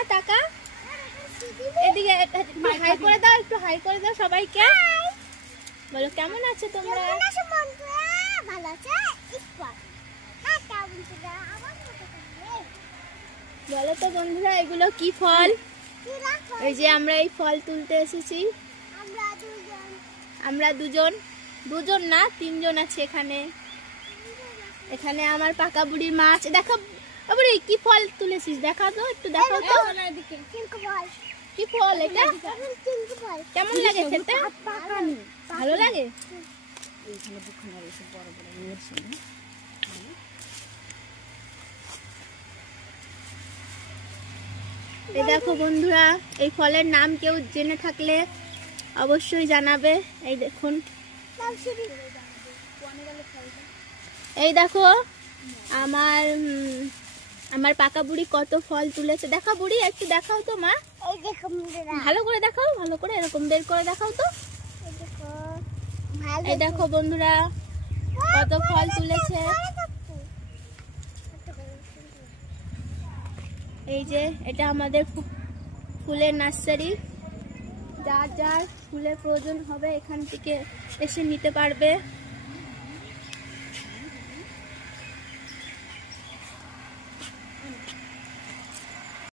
মা টাকা এদিকে হাই করে দাও, একটু হাই করে দাও সবাইকে। বলো কেমন আছো তোমরা? বলো তো বন্ধুরা এগুলো কি ফল? এই যে আমরা এই ফল তুলতে এসেছি। আমরা দুজন না তিনজন আছে এখানে। এখানে আমার পাকা বুড়ির মা আছে। দেখো বুড়ি কি ফল তুলেছিস, দেখা তো একটু, দেখো তো কি ফল এটা, কেমন লাগে খেতে? ভালো লাগে। এই দেখো বন্ধুরা, এই ফলের নাম কেউ জেনে থাকলে অবশ্যই জানাবে। এই দেখুন, এই দেখো আমার পাকা বুড়ি কত ফল তুলেছে। দেখো বুড়ি একটু দেখাও তো মা, ভালো করে দেখাও, ভালো করে এরকম বের করে দেখাও তো। এই দেখো বন্ধুরা কত ফল তুলেছে। এই যে এটা আমাদের ফুলের নার্সারি, যার যার ফুলের প্রয়োজন হবে এখান থেকে এসে নিতে পারবে।